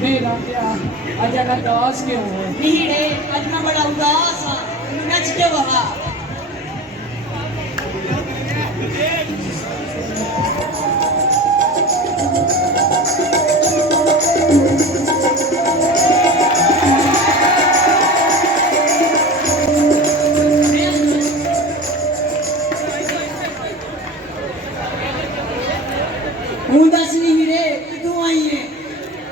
मेरा क्या अजा का दास क्यों है? नीड़े आज मैं बड़ा उदास हाँ नच के वहा हूं दस नीड़े कितों आई है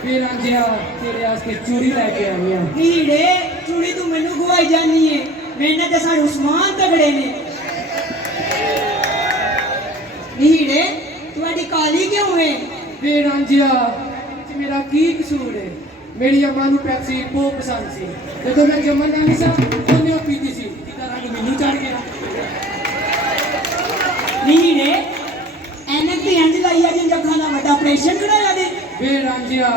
फिर अंजिया तेरे वास्ते चूड़ी लेके आई हूं। नीड़े चूड़ी तू मैनू गुआई जानी है मैंने तो सारे उस्मान तगड़े ने नीड़े तुम्हारी काली क्यों है फिर अंजिया मेरा की कसूर है? मेरी अम्मा ਨੂੰ ਪੈਪਸੀ ਬਹੁਤ ਪਸੰਦ ਸੀ। ਜਦੋਂ ਮੈਂ ਜੰਮਣ ਦਾ ਨਹੀਂ ਸਾਂ ਉਹਨੇ ਉਹ ਪੀਤੀ ਸੀ ਜਿਹਦਾ ਰੰਗ ਮੈਨੂੰ ਚੜ ਗਿਆ। नीड़े ਐਨਕ ਤੇ ਇੰਜ ਲਾਈ ਆ ਜਿੰਜ ਅੱਖਾਂ ਦਾ ਵੱਡਾ ਆਪਰੇਸ਼ਨ ਕਰਾਇਆ ਦੇ फिर अंजिया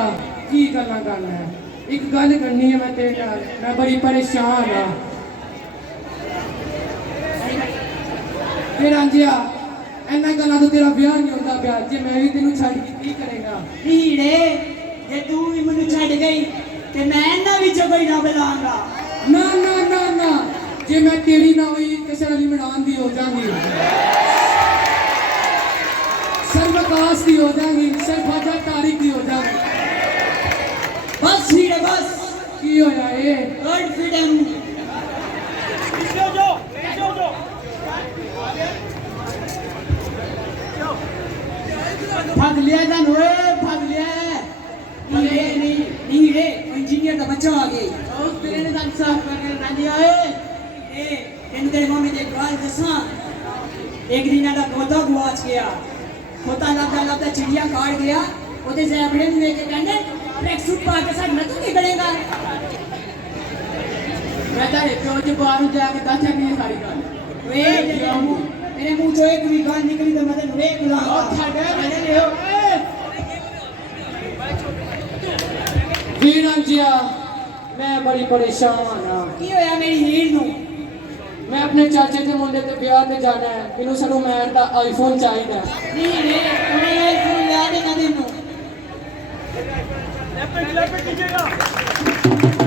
की गल्लां करना है? एक गल करनी है मैं तेरे नाल, मैं बड़ी परेशान हाँ। फिर अंजिया इन्ना गल्लां तो तेरा ब्याह नहीं होता प्या जे मैं भी तेनू छड्ड के की करेगा? नीड़े जे तू भी मैनू छड्ड गई ते मैं इन्हां विचों कोई रब लांगा ना ना ना ना जे मैं तेरी ना हुई किसी अली इमरान दी हो जाऊंगी, सरवकाश की हो जाऊंगी, सरफाजा तारिक की हो जाऊंगी। बस नीड़े बस की होया ये? गॉड फ्रीडम भाग लिया था नोए भाग लिया नीड़े नहीं नीड़े इंजीनियर का बच्चा आ गए और तेरे ने दांत साफ करके नानी आए ए तेन तेरे मम्मी दे गाल दसा एक दिन आदा खोता गुआच गया खोता लबदा चिड़िया काट गया ओदे जैबड़े नु लेके कहंदे ट्रैक सूट पा के साड न तू निकलेगा मैं तारे प्यो च बाहर जाके दस नहीं सारी गल वे तेरे मुंह चो एक भी गाल निकली तो मैं तेन वेख लांगा मैंने ले फिर अंजिया मैं बड़ी परेशान हाँ। की होया मेरी हीर नु मैं अपने चाचे के मुंडे ते ब्याह ते जाना है, मैनू सनू मैन दा आईफोन चाहिए। नीड़े उन्हें आईफोन ला देना तेनू लेफ्ट कीजिएगा